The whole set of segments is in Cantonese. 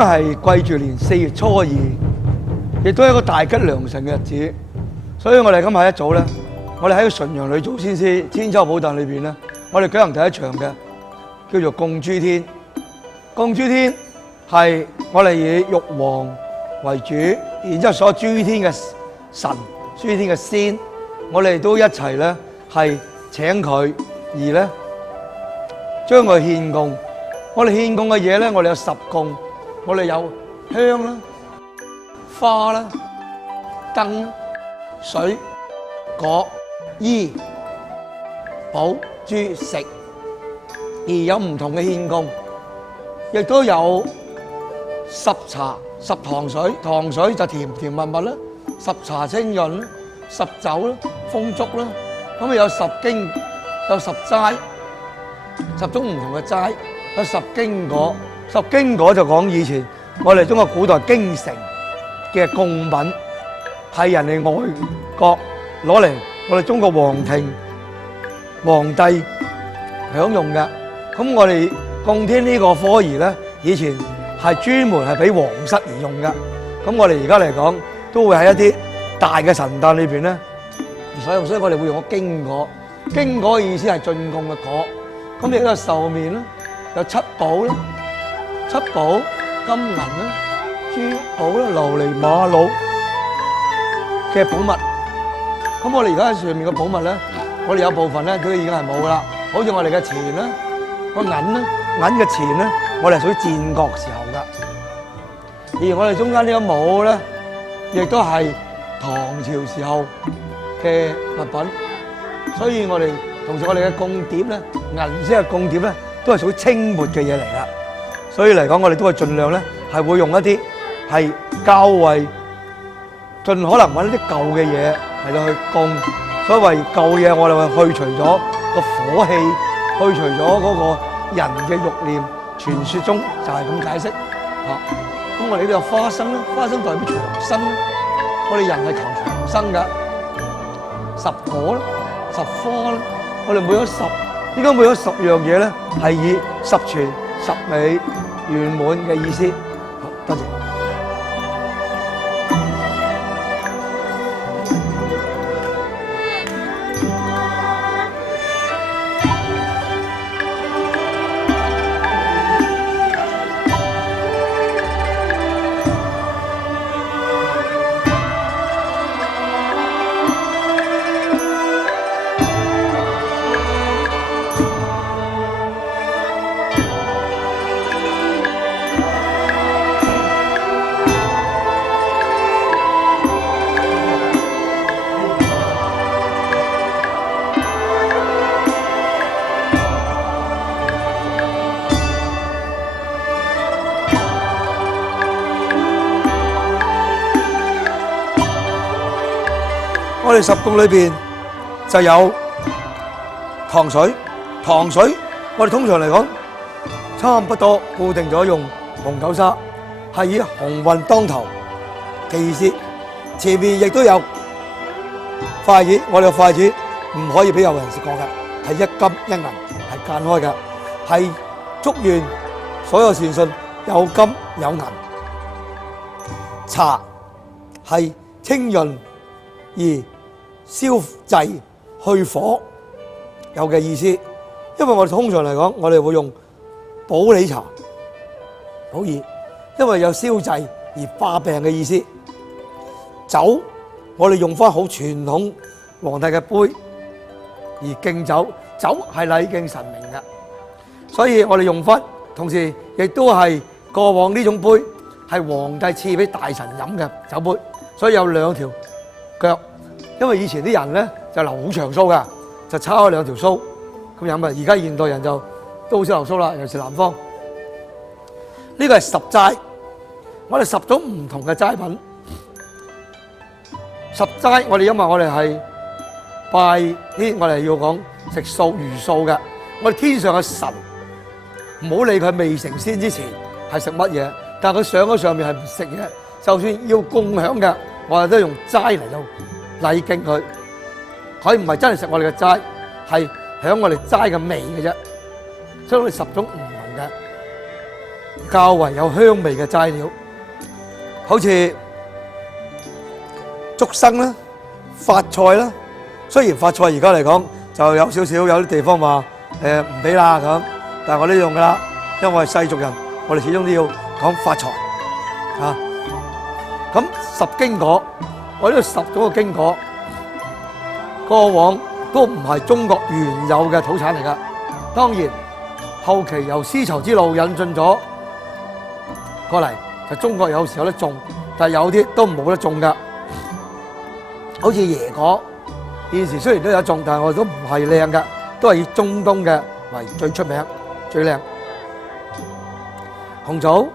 日係貴住年4月初2，亦都係一個大吉良辰嘅日子，所以我哋今日一早咧，我哋喺個純陽女祖先師千秋寶誕裏邊咧，我哋舉行第一場嘅叫做供諸天。供諸天係我哋以玉皇為主，然之後所有諸天嘅神、諸天嘅仙，我哋都一齊咧係請佢而咧將佢獻供。我哋獻供嘅嘢咧，我哋有10供，我哋有香啦、花啦、燈、水、果、衣、寶、珠、食，而有唔同嘅獻供，亦都有10茶、10糖水，糖水就甜甜蜜蜜啦，10茶清潤啦，10酒啦，豐足啦，咁啊有10經，有10齋，10種唔同嘅齋，有10經果。10經果就講以前我哋中國古代京城嘅供品，係人哋外國攞嚟我哋中國皇庭皇帝享用嘅。咁我哋供天呢個科儀咧，以前係專門係俾皇室而用嘅。咁我哋而家嚟講，都會喺一啲大嘅神誕裏邊咧而使用，所以我哋會用個經果。經果嘅意思係進貢嘅果。咁亦都有壽面啦，有七寶啦。七寶、金銀啦、珠寶啦、琉璃瑪瑙嘅寶物。咁我哋而家喺上面嘅寶物咧，我哋有部分咧都已經係冇噶啦。好似我哋嘅錢啦、個銀啦、銀嘅錢咧，我哋係屬於戰國時候噶。而我哋中間呢個帽咧，亦都係唐朝時候嘅物品。所以我哋同時我哋嘅供碟咧，銀色嘅供碟咧，都係屬於清末嘅嘢嚟噶。所以嚟講，我哋都係盡量咧，係會用一啲係較為盡可能揾一啲舊嘅嘢嚟到去供。所謂舊嘢，我哋會去除咗個火氣，去除咗嗰個人嘅慾念。傳說中就係咁解釋嚇。咁我哋呢度有花生啦，花生代表長生。我哋人係求長生噶。10果啦，10花啦，我哋每咗10，應該每咗10樣嘢咧，係以10全10美圓滿嘅意思。好，多謝。我哋10供裏邊就有糖水，糖水我哋通常嚟講差唔多固定咗用紅豆沙，係以鴻運當頭嘅意思。前面亦都有筷子，我哋嘅筷子唔可以俾任何人食過嘅，係一金一銀係間開嘅，係祝願所有善信有金有銀。茶係清潤而消滯去火有嘅意思，因為我哋通常嚟講，我哋會用補理茶、補耳，因為有消滯而化病嘅意思。酒我哋用翻好傳統皇帝嘅杯而敬酒，酒係禮敬神明嘅，所以我哋用翻，同時亦都係過往呢種杯係皇帝賜俾大臣飲嘅酒杯，所以有2條腳。因為以前啲人咧就留好長鬚噶，就叉開2條鬚咁飲啊。而家現代人就都好少留鬚啦，尤其是南方。呢個係10齋，我哋10種唔同嘅齋品。10齋我哋因為我哋係拜天，我哋要講食素茹素嘅。我哋天上嘅神，唔好理佢未成仙之前係食乜嘢，但係佢上咗上面係唔食嘢，就算要供享嘅，我哋都用齋嚟到禮敬佢，佢唔係真係食我哋嘅齋，係享我哋齋嘅味嘅啫。所以我哋10種唔同嘅較為有香味嘅齋料，好似竹笙啦、發菜啦。雖然發菜而家嚟講就有少少有啲地方話唔俾啦咁，但係我都用噶啦，因為我係世俗人，我哋始終都要講發財啊。咁十經果，我呢度10種嘅經果，過往都唔係中國原有嘅土產嚟噶。當然後期由絲綢之路引進咗過嚟，就中國有時有得種，但係有啲都冇得種噶。好似椰果，現時雖然都有種，但係我哋都唔係靚噶，都係以中東嘅為最出名、最靚。紅棗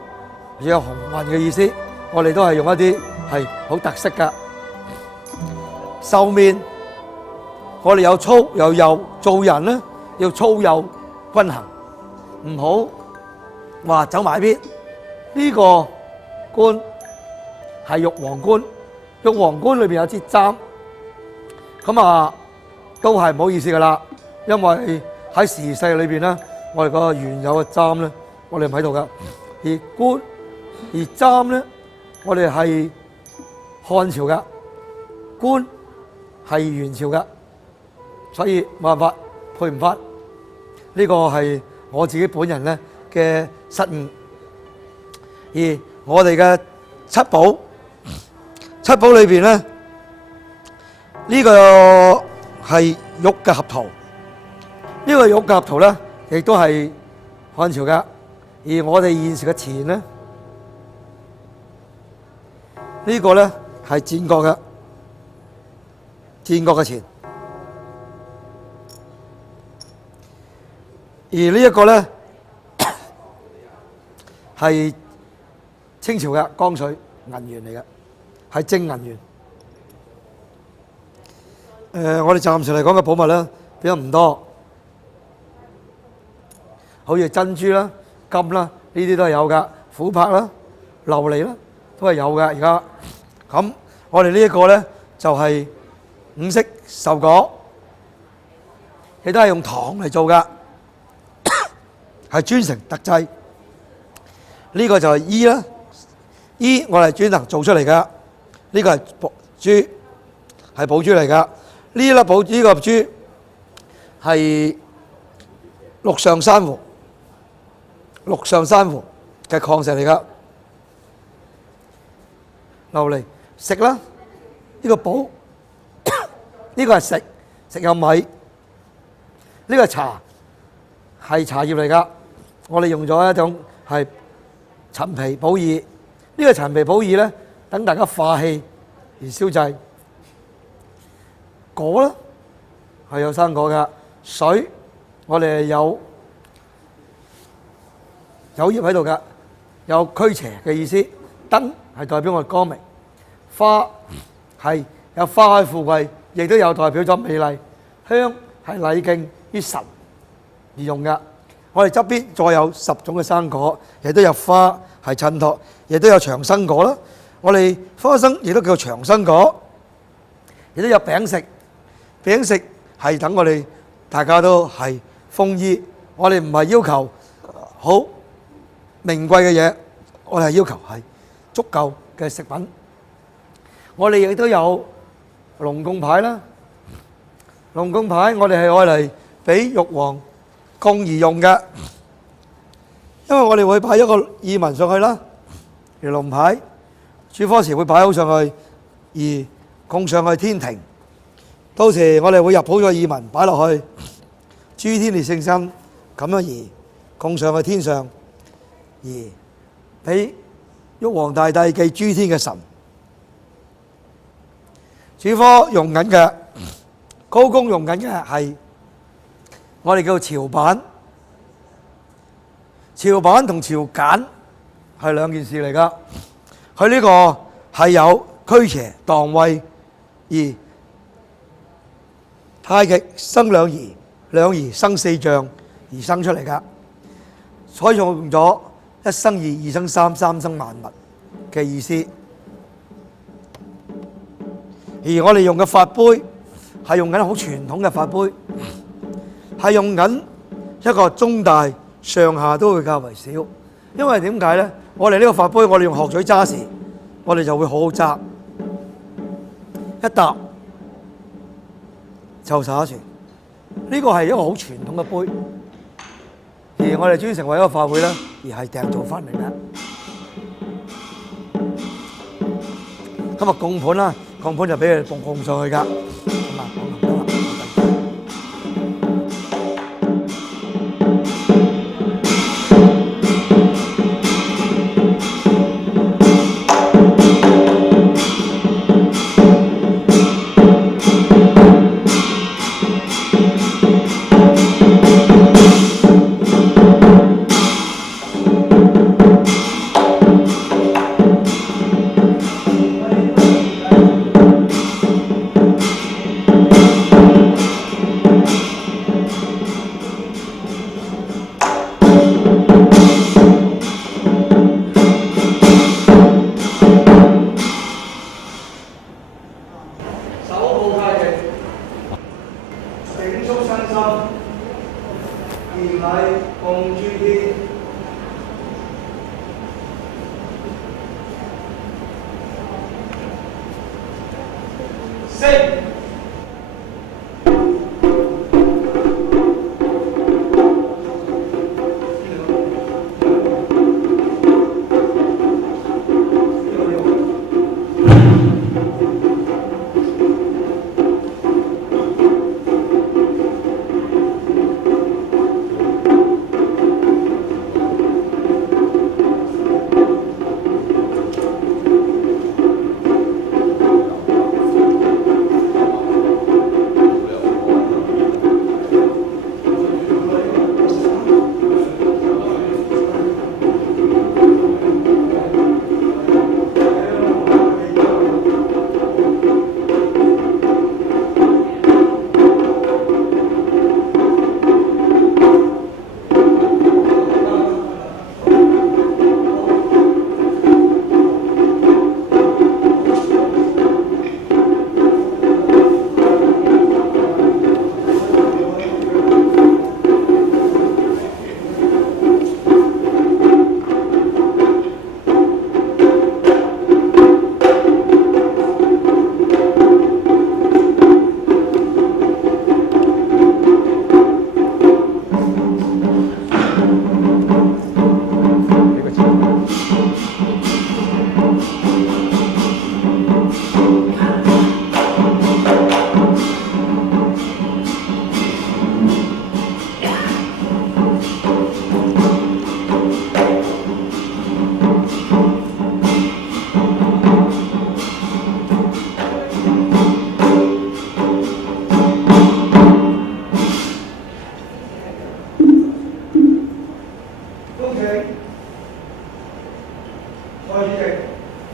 有鴻運嘅意思，我哋都係用一啲係好特色噶。壽面，我哋有粗有幼，做人咧要粗幼均衡，唔好話走埋邊。呢個冠係玉皇冠，玉皇冠裏邊有支簪，咁啊都係唔好意思噶啦，因為喺時勢裏邊咧，我哋個原有嘅簪咧，我哋唔喺度噶。而冠而簪咧，我哋係漢朝噶，冠係元朝噶，所以冇辦法配唔翻。呢個係我自己本人咧嘅失誤。而我哋嘅七寶，七寶裏邊咧，呢個係玉嘅合桃，呢個玉嘅合桃咧，亦都係漢朝噶。而我哋現時嘅錢咧，呢個咧係戰國嘅，戰國嘅錢。而呢一個咧係清朝嘅江水銀元嚟嘅，係正銀元。我哋暫時嚟講嘅寶物咧比較唔多，好似珍珠啦、金啦，呢啲都係有噶，琥珀啦、琉璃啦，都係有噶。而家咁，我哋呢一個咧就係五色壽果，亦都係用糖嚟做噶，係專程特製。呢個就係衣啦。衣我哋專登做出嚟噶，呢個係珠，係寶珠嚟噶。呢粒寶呢個珠係陸上珊瑚，陸上珊瑚嘅礦石嚟噶。琉璃食啦，呢個寶，呢個係食，食有米。呢個茶係茶葉嚟噶，我哋用咗一種係陳皮補耳。呢個陳皮補耳咧，等大家化氣而消滯。果咧係有生果噶，水我哋係有葉喺度噶，有驅邪嘅意思。燈係代表我哋光明，花係有花開富貴，亦都有代表咗美麗。香係禮敬於神而用噶。我哋側邊再有10種嘅生果，亦都有花係襯托，亦都有長生果啦。我哋花生亦都叫長生果，亦都有餅食。餅食係等我哋大家都係豐衣。我哋唔係要求好名貴嘅嘢，我哋係要求係足夠嘅食品。我哋亦都有龍供牌啦。龍供牌我哋係愛嚟俾玉皇供而用嘅，因為我哋會擺一個義文上去啦，而龍牌主科時會擺好上去，而供上去天庭。到時我哋會入好咗義文擺落去，諸天列聖身咁樣而供上去天上，而俾玉皇大帝記諸天嘅神。主科用緊嘅，高公用緊嘅係我哋叫朝板，朝板同朝簡係兩件事嚟噶。佢呢個係有驅邪蕩穢，而太極生兩儀，兩儀生4象而生出嚟噶。所以用咗一生二，二生三，三生萬物嘅意思。而我哋用嘅法杯係用緊好傳統嘅法杯，係用緊一個中大上下都會較為少，因為點解咧？我哋呢個法杯，我哋用鶴嘴揸時，我哋就會好好揸，一搭就灑船。呢個係一個好傳統嘅杯，而我哋專程為一個法會咧，而係訂做翻嚟嘅。今日供盤啦，供盤就俾佢供上去㗎。咁啊，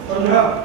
得啦。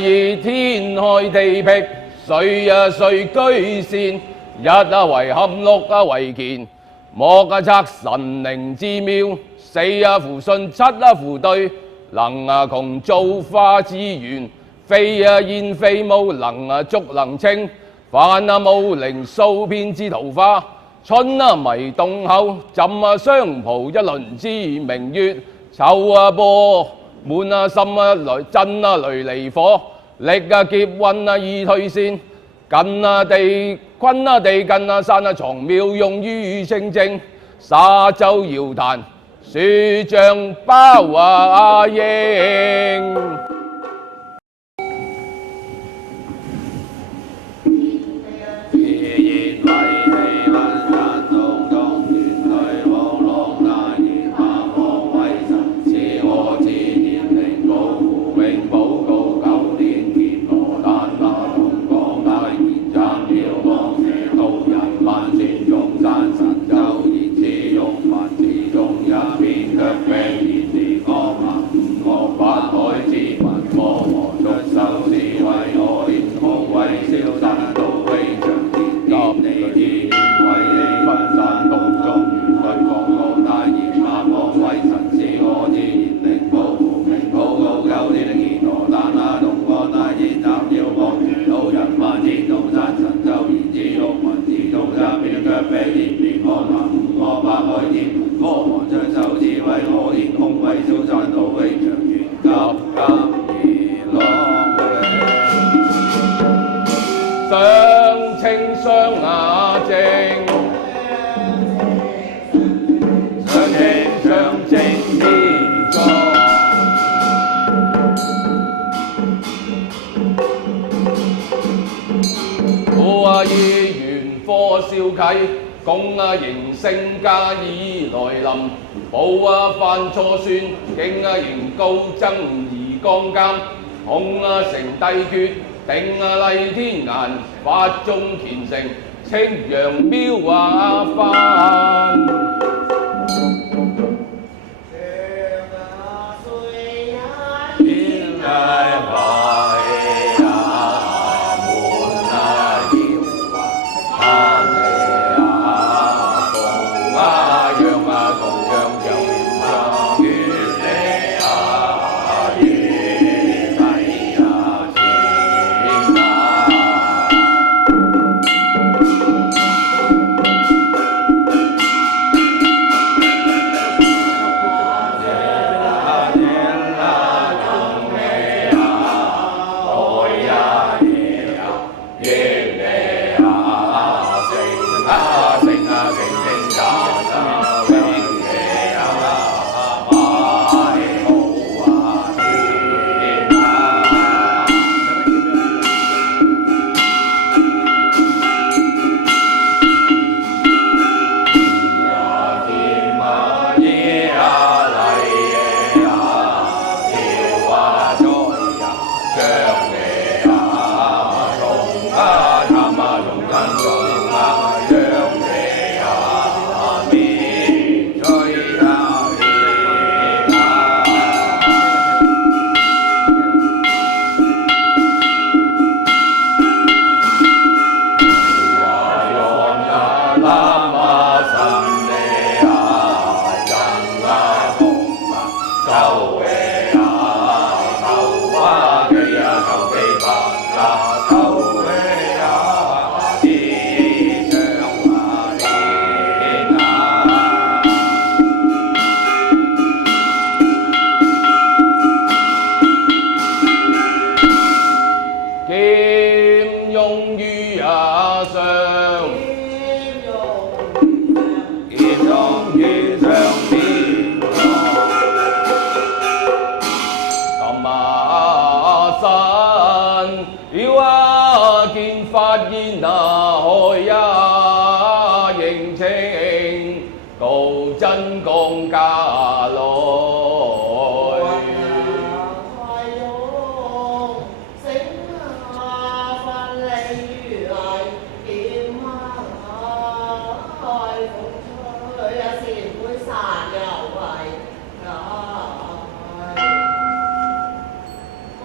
以天開地闢，誰居先？一為坎，六為乾，莫測神靈之妙。四符順，七符對，能窮造化之源。非煙非霧，能足能清。凡武靈數遍之桃花，春迷洞後，枕相蒲一輪之明月。秋波滿心雷震雷離火，力劫運易退先。近地坤地近山藏廟用於清淨，沙洲搖彈樹像包應。相清相雅正，相清相正天作。古以元科少啟，公迎聖駕已來臨。寶犯錯算，敬迎高僧而剛監。孔成帝決，定麗天顏，法中虔誠，戚楊廟範。公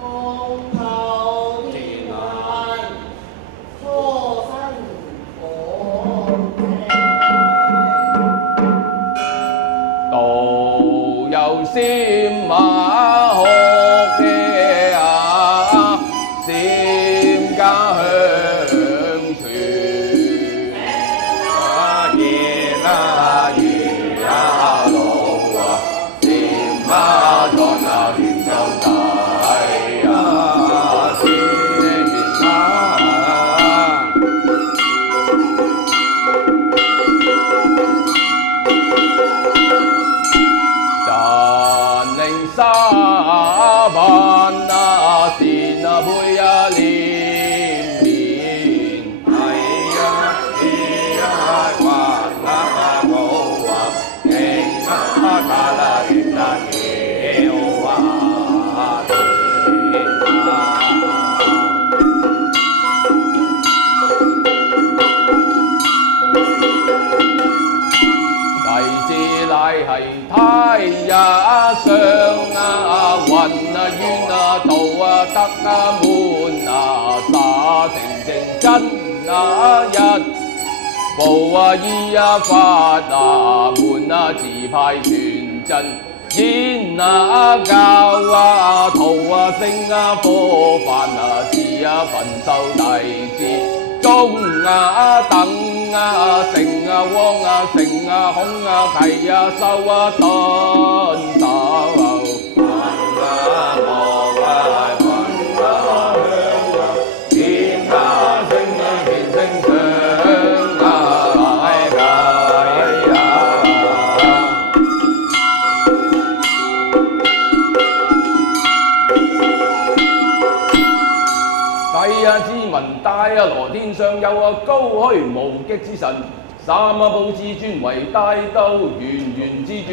閃馬學嘅閃家鄉傳，夜雨路閃馬在泉州底沙灣線配連綿，關高勁卡啦遠啦橋弟子乃係太日上雲淵道德滿灑澄澄真一步依法門自派傳真演教徒升科範是焚修弟子。中等成汪成孔提修頓手之文大羅天上有高虛無極之神，三寶至尊為大道源源之主，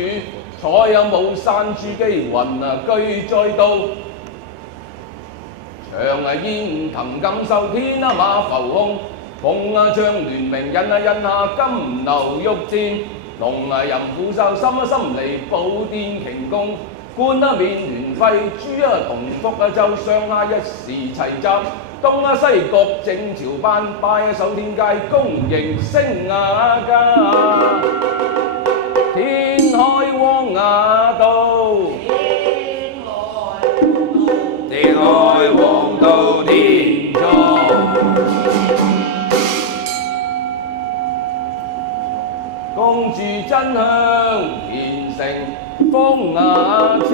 坐有無散珠璣雲居在道，長煙騰錦繡天馬浮空，鳳將聯名印下金牛玉箭，龍吟虎獸心離寶殿瓊宮。冠面聯輝珠同福州上下一時齊集，東西各正朝班拜守天界公迎升家，天開汪道，天開汪道天中，公主真香虔誠風清。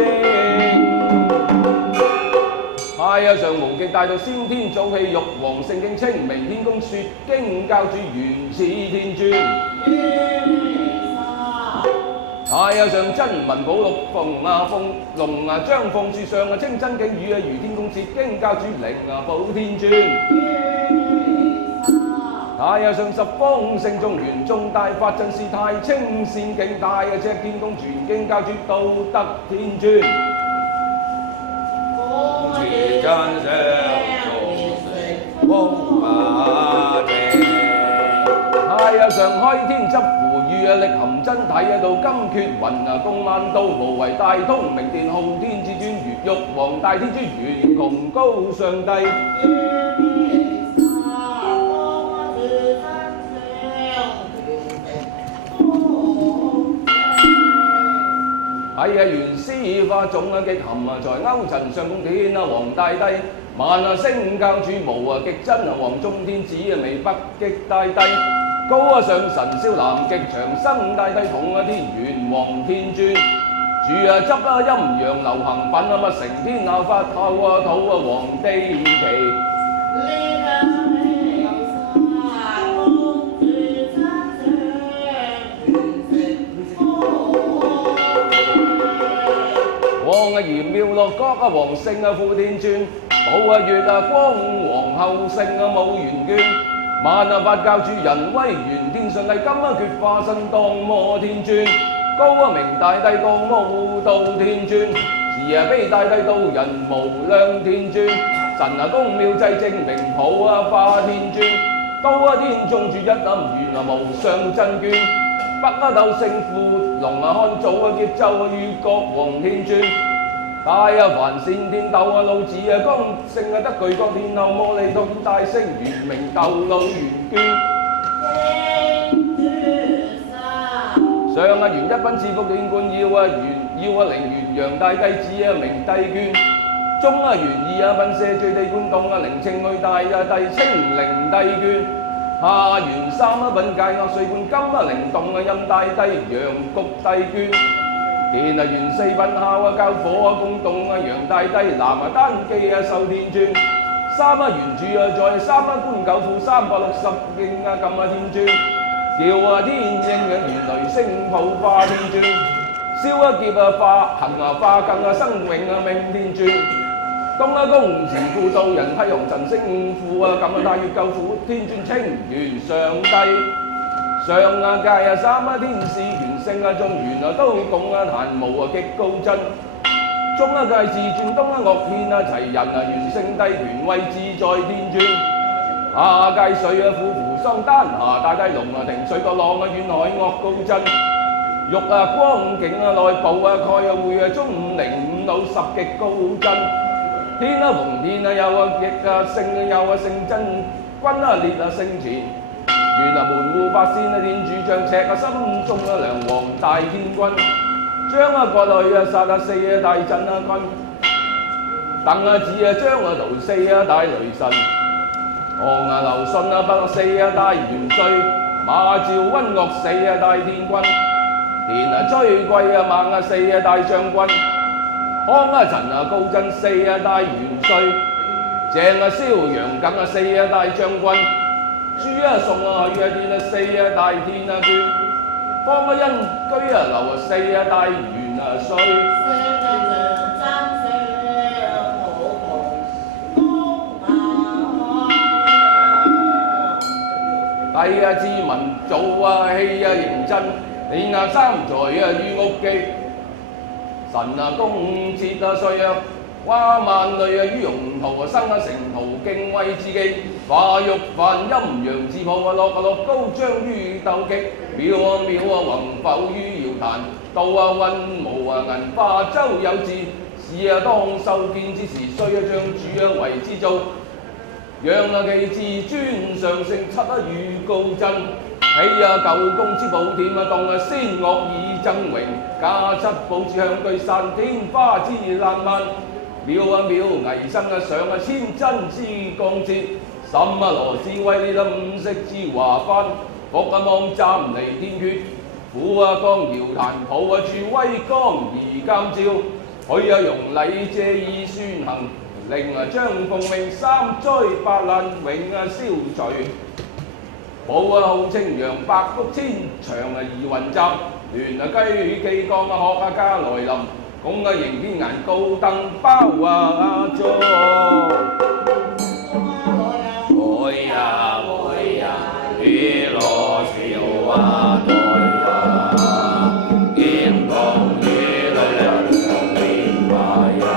太上無極大道先天早起，玉皇聖境清明天宮説經教主原始天尊。太上真文寶六鳳龍張鳳樹上清真境語如天宮説經教主靈寶天尊。太上十方聖眾圓眾大法真是太清善境大赤天宮傳經教主道德天尊。真相太上開天執符語力含真體到金闕雲共萬道無為大通明殿昊天至尊玉皇大天尊元穹高上帝。原施化種極含在勾陳上供天皇大帝，萬星教主無極真皇中天子微北極大帝，高上神霄南極長生大帝統天元皇天尊，主執陰陽流行品成天鬧法透土皇帝旗。王玄妙樂國王聖副天尊，寶月光皇后聖武元娟，萬法教主人威元天上帝金闕化身當摩天尊，高明大帝降武道天尊，慈悲大帝道人無量天尊，神公妙濟證明普化天尊，刀天中住一林元無上真娟，北斗聖父龍漢祖劫州於國王天尊。大梵善天鬥老子光聖德巨國天后摩利道大聖元明鬥老元娟，上元一品賜福典冠要凌元陽大帝子明帝眷，中元二品赦罪地官東凌清女大帝清靈帝眷，下元三品戒壓稅官金靈洞陰大帝陽谷帝眷，見元四品孝教火公洞陽大帝南單機壽天尊，三元住在三官九府360應金天尊。叫天應如雷聲普化天尊，燒劫化行化更生永命天尊，東公慈父道人太陽神星父咁大月救苦天尊清元上帝，上界三天使權聖眾元都共壇無極高真，中界自轉東樂天齊人元聖帝權威自在天尊。下界水虎符桑丹霞大帝龍庭水角浪遠海岳高真，玉光景內部蓋會中靈5老10極高真，天逢天有極聖有聖真君列聖前，元門戶八仙天主將赤心中梁皇大天君，將國內殺4大真君，鄧子將屠4大雷神。昂劉信北4大元帥，馬趙溫岳4大天君，田崔貴猛4大將軍，康陳高真4大元帥，鄭蕭楊更4大將軍，朱宋許天4大天眷，方恩居留4大元帥。帝之民造氣認真，你三才於屋基，神公節歲花萬類於庸途，生成途敬畏之機，化玉凡陰陽自抱，樂高張於鬥擊，渺宏浮於瑤壇，道運無銀化周有志，是當受見之時，須將主為之造。讓其自尊上升7與高真，起舊公之寶典當仙樂以爭榮，加7寶之香具散天花之爛漫，渺危生上千真之光節，深羅智慧呢5色之華範，伏望站離天決，虎光搖壇抱住威光而監照，許容禮借意宣行。令將奉命3災8難永消除，保號清揚百福千長而雲集，聯雞記降學家來臨，共迎天顏高登包座。會呀，雨落潮對呀，見風雨淚變壞呀。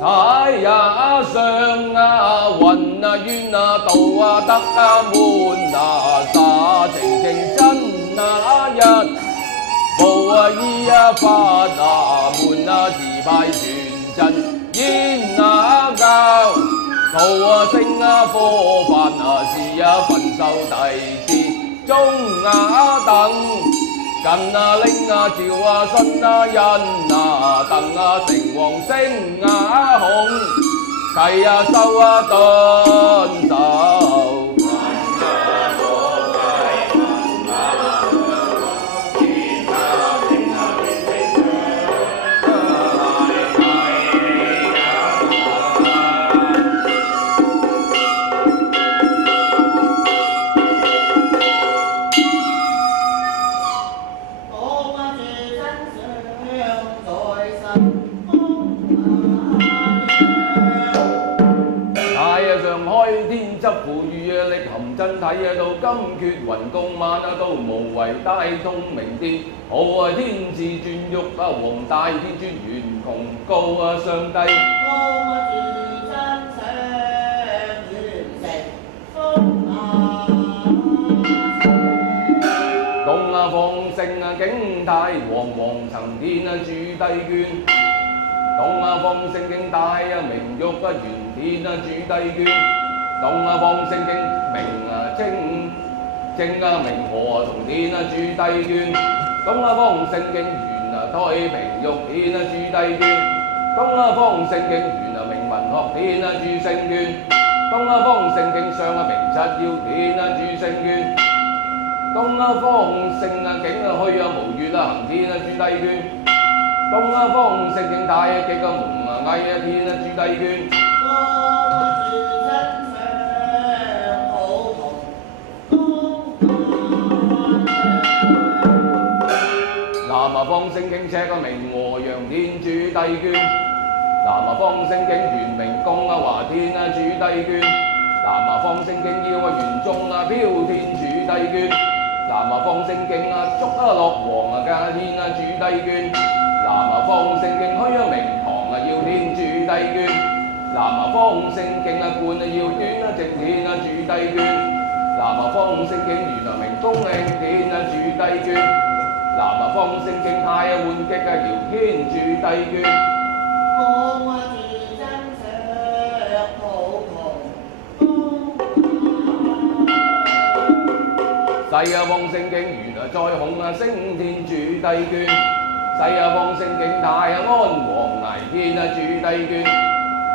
太也上上啊，雲啊，冤啊，道啊，德啊，滿啊，沙情情真啊，一步啊，依啊，法啊，門啊，自派傳真煙啊，教徒啊，升啊，科法啊，是啊，分手弟子中啊，等。近啊，拎啊，趙啊，新啊，印啊，鄧啊，成王星啊，孔計啊，收啊，頓手。執負雨啊，力含真體啊，到金闕雲共萬啊，到無為大通明殿，好啊天子轉玉啊，皇大天尊元窮高啊上帝。東啊方聖啊，景泰皇皇層天啊，主帝眷。東啊方聖景大啊，明玉啊，元天啊，主帝眷。東啊方聖經明啊正啊明和啊同天啊主帝眷，東啊方聖經元啊太平玉天啊主帝眷，東啊方聖經元啊明文學天啊主聖眷，東啊方聖經上啊明七要天啊主聖眷，東啊方聖啊景啊虛啊無月啊行天啊主帝眷，東啊方聖經大啊極啊蒙啊翳啊天啊主帝眷。南啊方聖經赤啊明和陽天主帝眷，南啊方聖經元明公啊華天啊主帝眷，南啊方聖經耀啊元宗啊飄天主帝眷，南啊方聖經啊祝啊樂王啊家天啊主帝眷，南啊方聖經虛啊明堂啊耀天主帝眷，南啊方聖經啊冠啊耀端啊直天啊主帝眷，南啊方聖經元啊明公慶天啊主帝眷。南啊方聖經太啊換極啊搖天主帝眷，光啊自真上普同西啊方聖經元啊再孔啊升天主帝眷，西啊方聖經太啊安王危天啊主帝眷，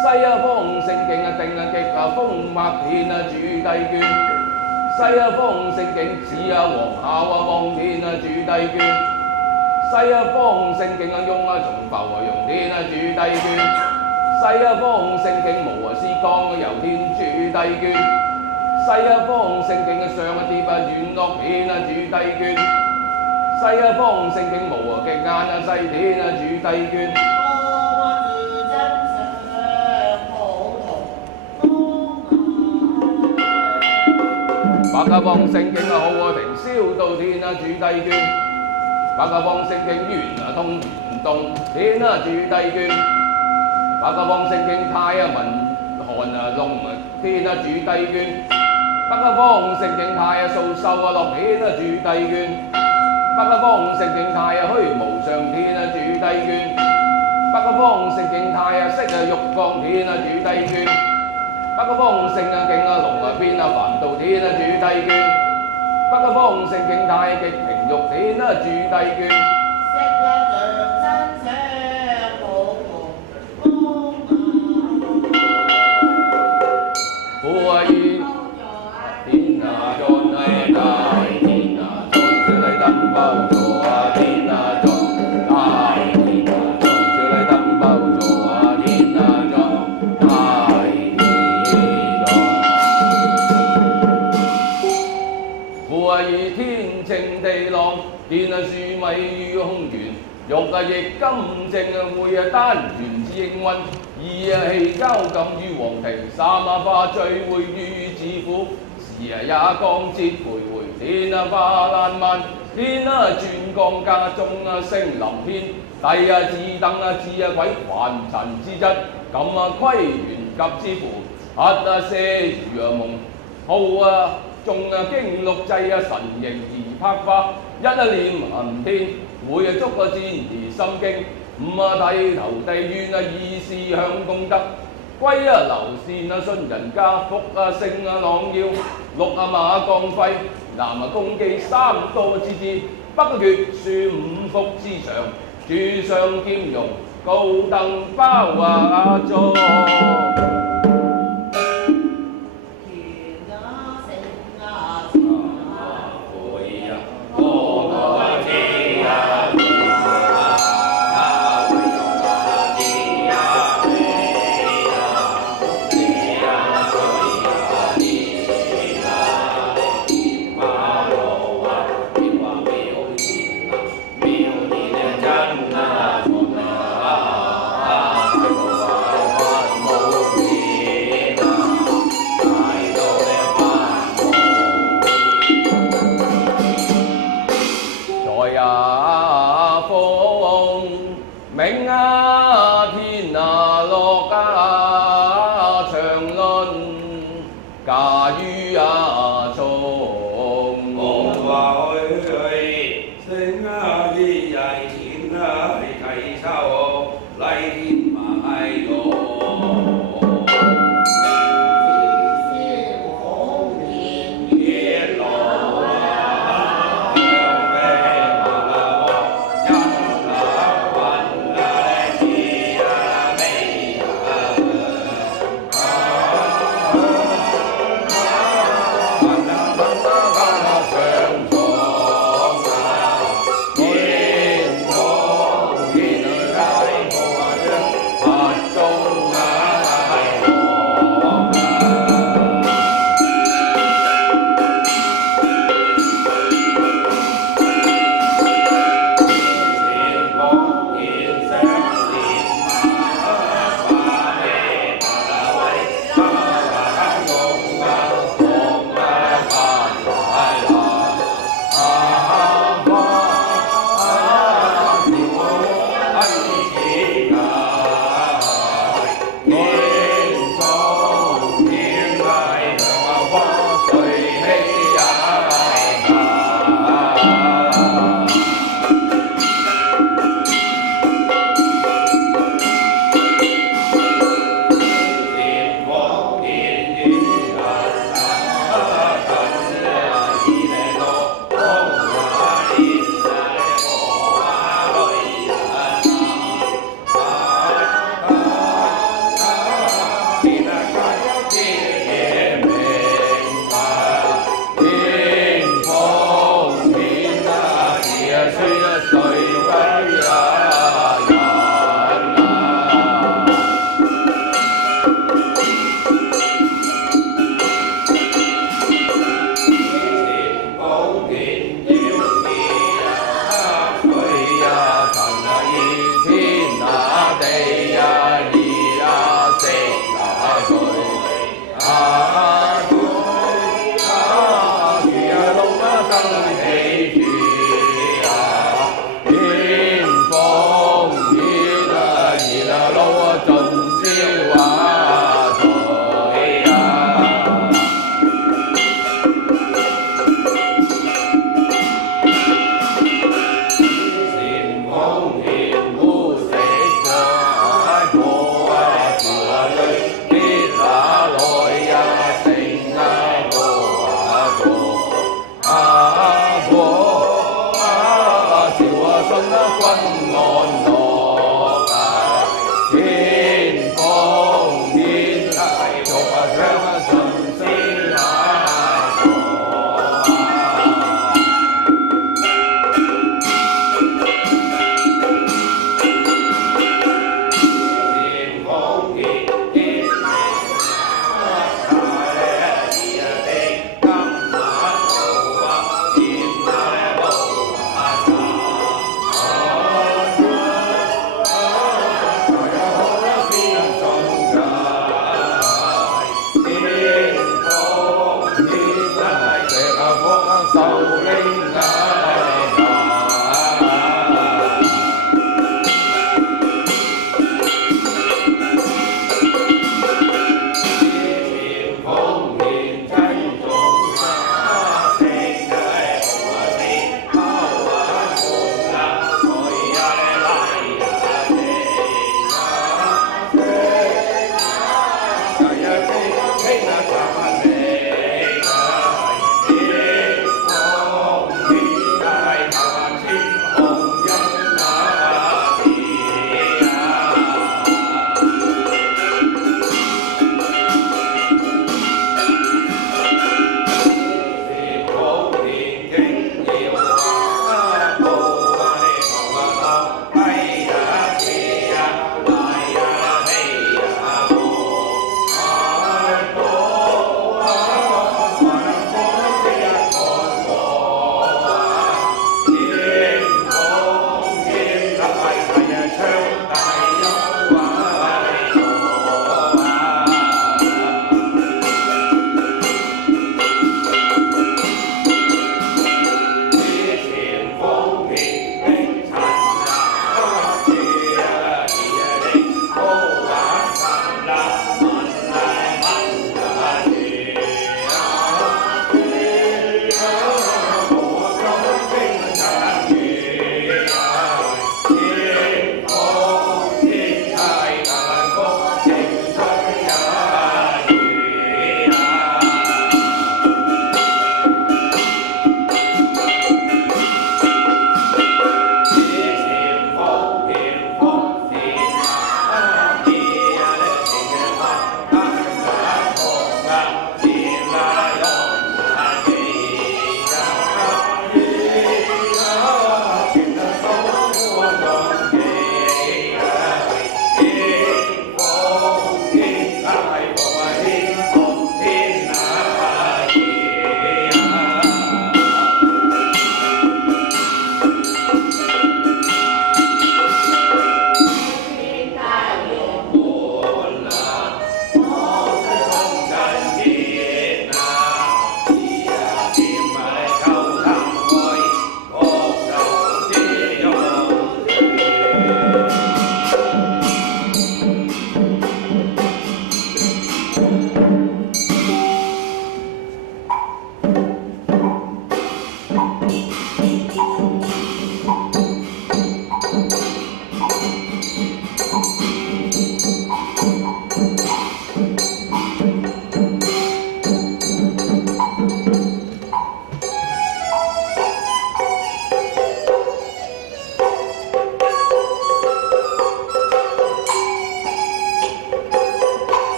西啊方聖經啊定啊極啊風脈天啊主帝眷。西啊方聖經子啊皇孝啊望天啊主帝眷，西啊方聖經啊雍啊重浮啊容天啊主帝眷，西啊方聖經無啊思光啊遊天主帝眷，西啊方聖經啊上啊跌啊遠樂天啊主帝眷，西啊方聖經無啊極眼啊西天啊主帝眷。北啊方聖經啊好啊停燒到天啊主帝眷，北啊方聖經元啊通元動天啊主帝眷，北啊方聖經太啊文韓啊龍啊天啊主帝眷，北啊方聖經太啊素秀啊樂天啊主帝眷，北啊方聖經太啊虛無上天啊主帝眷，北啊方聖經太啊色啊玉光天啊主帝眷。北啊方聖啊景啊龍啊變啊梵道天啊主帝眷，北啊方聖景太極平玉天啊主帝眷，色啊像真相普同富啊意天啊進啊大天啊進，小禮登報座啊天啊進，大天啊進，小禮登報座啊天啊進，大。富啊以天正地朗，見啊樹米於空圓，玉啊亦金正啊會啊單元之應運，二啊氣交感於皇庭，三啊化聚會於治府，四啊也降節徘徊，天啊化爛漫，天啊轉降家中啊升臨天，地啊自等啊自啊鬼還塵之質，咁啊規元急之乎，些如夢。好眾經六祭神形而拍花，念行天，每日足戰而心經。五剃頭地冤意思向功德，歸流善信人家，福勝朗耀，六馬降輝，南公基三多之資，北決樹五福之上，主上兼容，高登包座。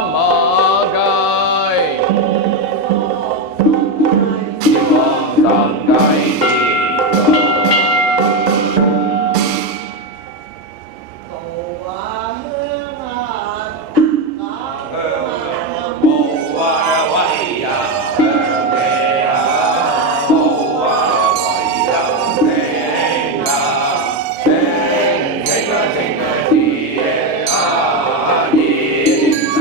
馬街，天光三界桃花香啊，無話為人常地啊，無話為人聽啊，聲聲啊聲啊字嘅啊言啊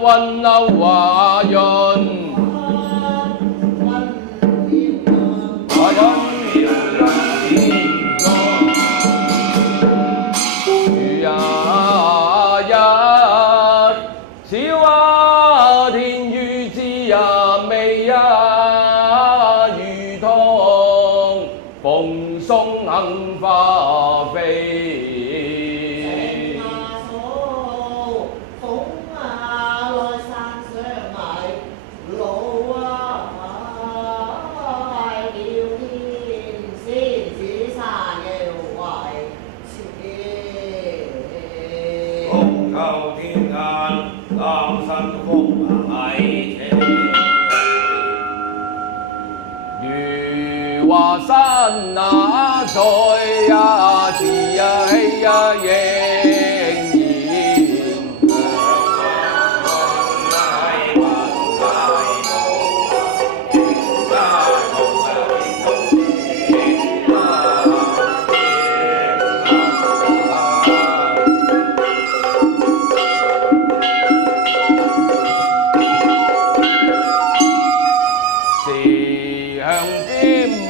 運流華潤，華潤耀恩典中，如也一小啊天與之啊美啊，如同蓬鬆杏花飛。如華山那菜呀，自呀氣呀仍然。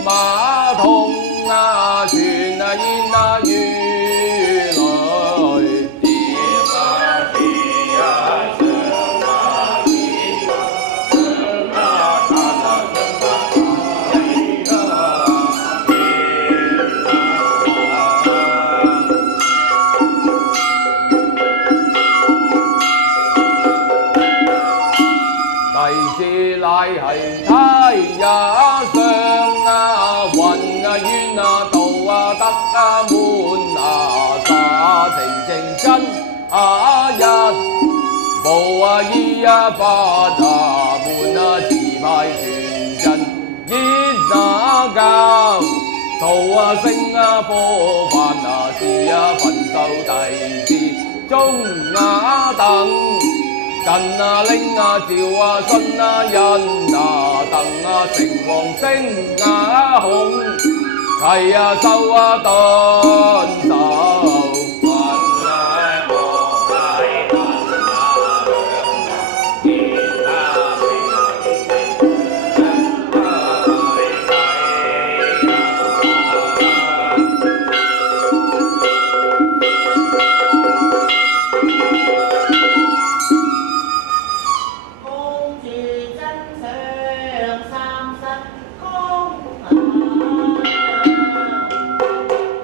馬桶啊，船啊，煙啊，雨來掂啊，跌啊，上啊，跌啊，上啊，攤啊，上啊，跌啊，跌啊，第四乃係太陽上。雲啊怨啊道啊德啊滿啊沙情情真啊一步啊依啊法啊滿啊自派全真熱啊教圖啊聲啊科範啊是啊焚秀弟子中啊等。近啊拎啊趙啊信啊印啊鄧啊成王星啊孔契啊收啊頓手。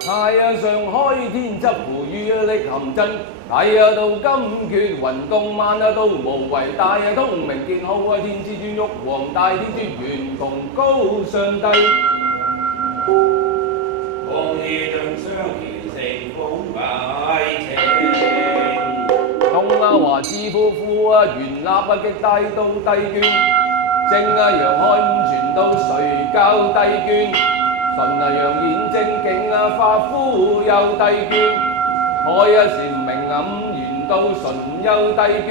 太陽上開天執符於力含真，睇到金闕雲共萬都無為大通明健好天之尊玉皇大天尊元穹高上帝。望夜將相見成風擺情。東華智夫婦元立極大到帝眷，正陽開五傳到垂教帝眷，純陽顯正景化夫有帝眷，開禪明五元到純有帝眷，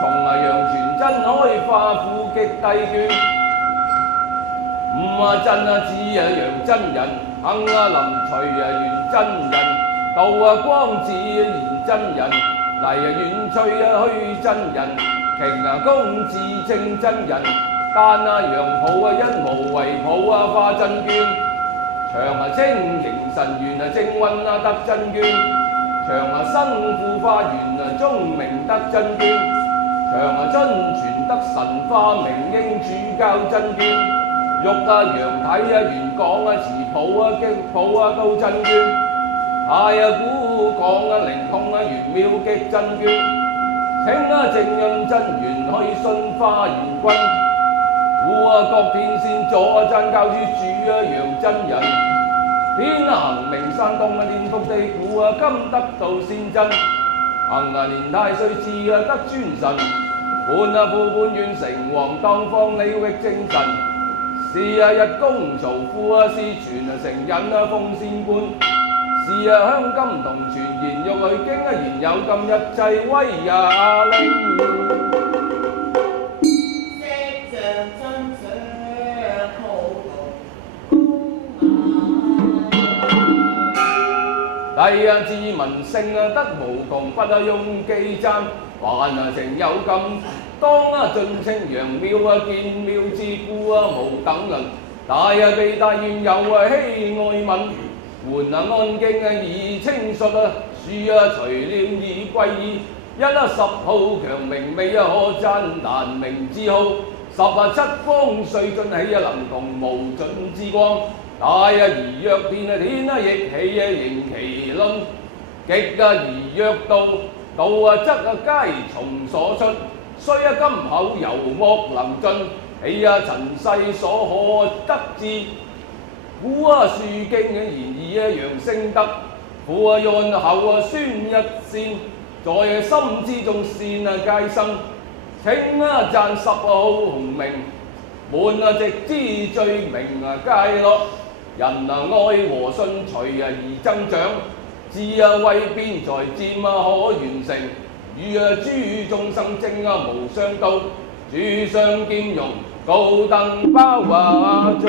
從陽傳真開化富極帝眷，五真智陽真人，行臨隨元真人，道光智賢真人。嚟遠翠虛真人，瓊公自正真人，丹陽普因無為普化真眷，長清形神元正運得真眷，長生富化元鐘明得真眷，長真傳得神化明英主教真眷，玉陽體元講慈普經普都真眷。太古講靈通元妙極真眷，請正印真元去信花元君，護各天仙佐真教主主陽真人，天行明山東天福地古今得道仙真，行年太歲至得尊神，半副半願成王當方理域精神，是日公曹富是傳成人奉仙官。是香金同傳言玉女經言有禁日制威令，色像真相好高雅。帝自民性得無窮，不用記讚，還情有禁，當盡清陽妙見妙之故無等論，大悲大願有希愛憫。換安經以清述，書隨念以歸依，一十號強明美可讚難明之號，17方歲盡起能同無盡之光，大而若天天亦起迎其論，極而若道則皆從所出，雖今後猶莫能盡，起塵世所可得知。古樹經言義揚升德，父潤後宣一線，在心之中善皆生，請讚10號洪明，滿直之最明皆樂，人愛和信隨而增長，智慧邊在漸可完成，與諸眾生正無相道，諸相兼容，高登包座。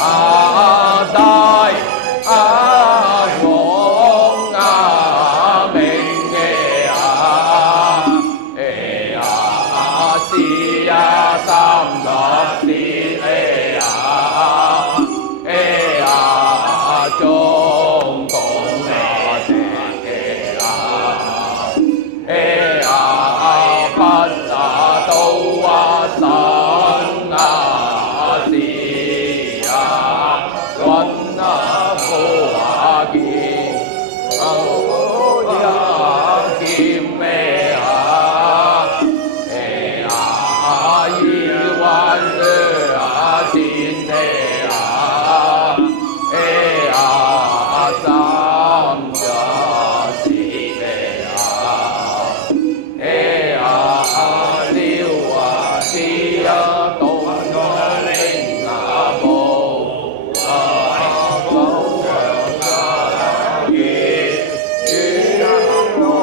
大勇明嘅是30年中共正嘅不到身是君苦見見咩以萬天地三者是咩了是東陵步高牆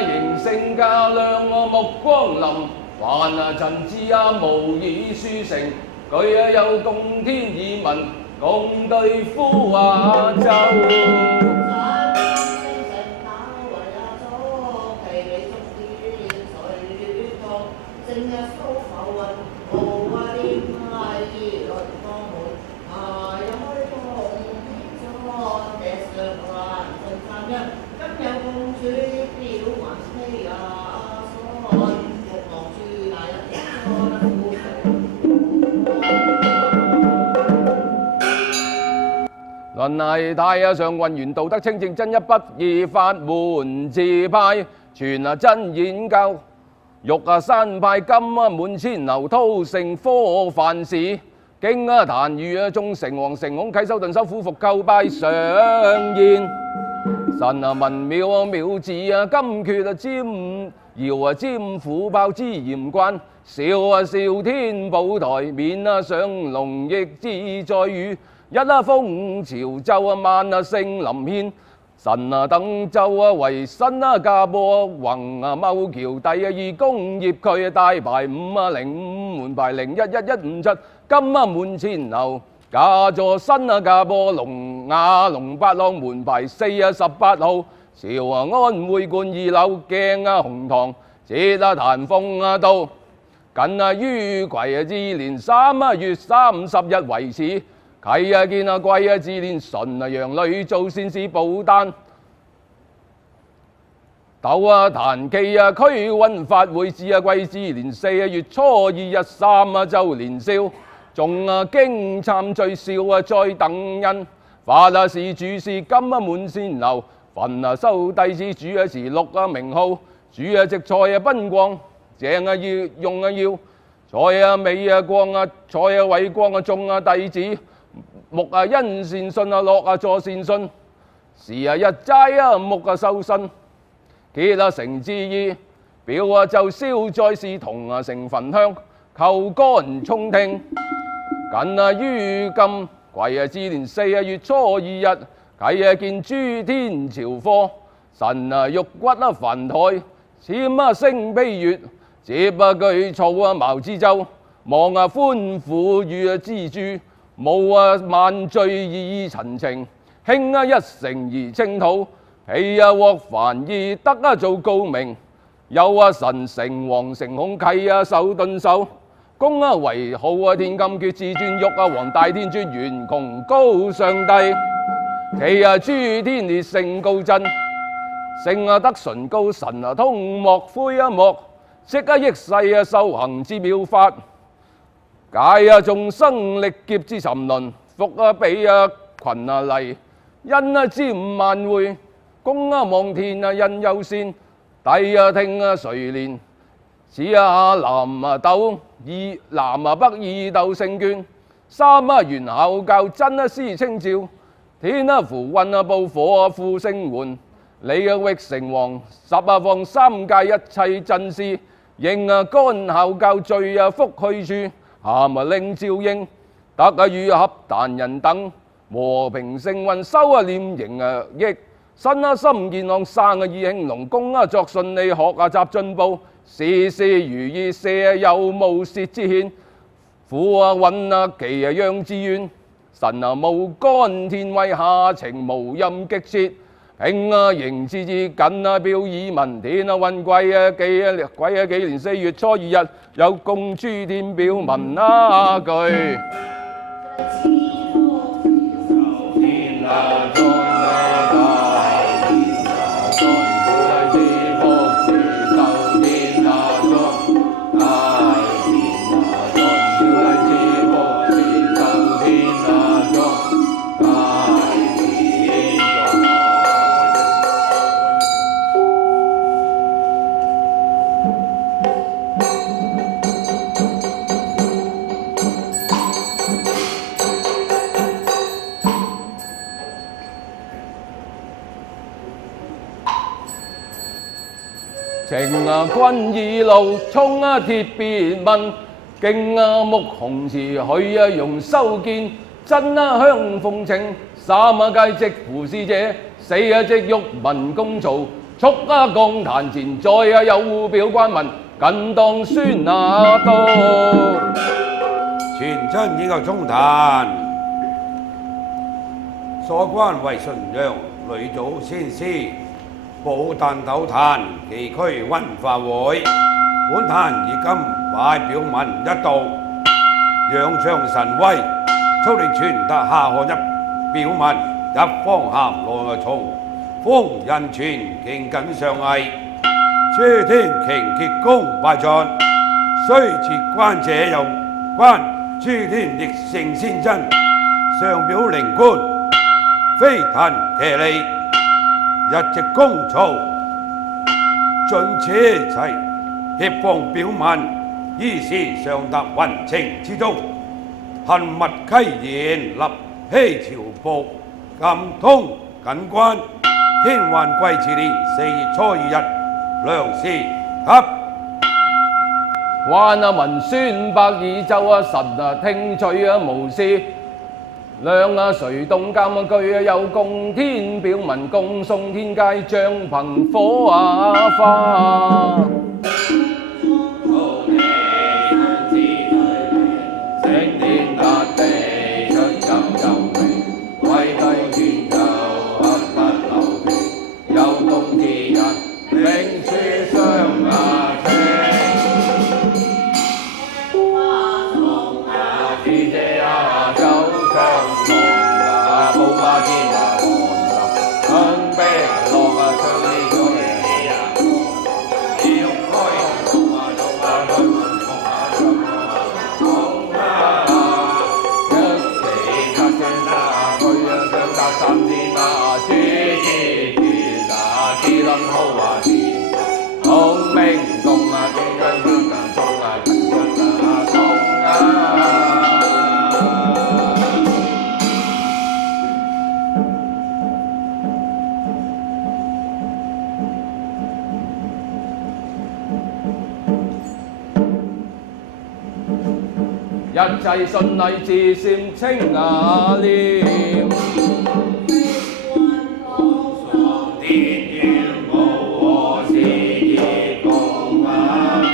月聖駕亮目光臨，還陳志無以書成，舉有共天以民，共對呼州。論係太上運元道德清正真一不二法門自派，傳真演教玉山派金滿千流都成科凡事，經壇御眾成王成孔啟修頓修苦服叩拜上現。神文妙妙字金闕尖搖尖虎豹之嚴關，笑天寶台面上龍翼志在羽。一風潮州萬聖林獻，神等州為新加坡宏茂橋第二工業區大牌505門牌011157金滿千流，駕座新加坡龍八浪門牌48號，朝安會館2樓鏡紅堂，節壇鳳道，僅於癸之年3月30日為始。啟見貴之年純陽女做善事寶丹，鬥壇記區運法會至貴之年4月初2日3週年宵，仲經參聚笑再等恩，法事主事金滿仙樓，焚修弟子主持6名號，主席菜賓光正要用要，菜美光菜偉光眾弟子。木恩善信樂坐善信，時日齋木修身，結成之意，表就燒在是同成焚香，求乾充聽。近於今癸至年4月初2日，啟見諸天朝課，神玉骨墳台，簽星碑月，接具草茅之舟，望寬撫與支柱，無萬罪意陳情，興一成而稱討，彼獲凡意得做高明，有神成王成孔契手頓首。公為號天金闕至尊玉皇大天尊元穹高上帝，其諸天烈性高真，聖德純高神通莫灰莫，即益世修行之妙法，解眾生歷劫之沉淪，復彼群黎，因瞻萬會，公望天因優先，帝聽垂憐。此南斗南北二斗聖眷，三元孝教真師稱召，天符運報火富星援，李域成王十方三界一切真師，應干孝教最福去處，咸令照應，得與合壇人等和平盛運，修念營益，身心健康，生意興隆，工作順利，學習進步。事事如意，社有無褻之獻，苦運其殃之冤，神無干天威，下情無任極切，慶迎之至緊表以文，天運癸年4月初2日，有供諸天表文句。情君二路衝鐵別問，徑木紅池許容修建，真香風情，三界即乎使者，四即玉文公曹，速降壇前，再有表關文，近當宣到。全真已夠中壇，所關為純陽女祖先師。寶誕斗壇，崎嶇溫化會。本壇以今拜表文一道，仰仗神威，速力傳達下漢一表文，一方涵內從，風印傳勁緊上藝。諸天瓊傑功拜盡，雖設關者又關，諸天力勝先真，上表靈官，飛騰騎利。日夕公曹，盡此齊協放表文，依時上達雲情之中，恨物溪言立希朝報，禁通緊關，天環癸巳年4月初2日，良時及。還文宣百二奏，神聽取無事。亮垂動監具，有供天表文，供送天界，將憑火花。一切順利自善清雅念。天願無我是業共啊！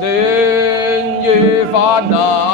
亂於煩惱。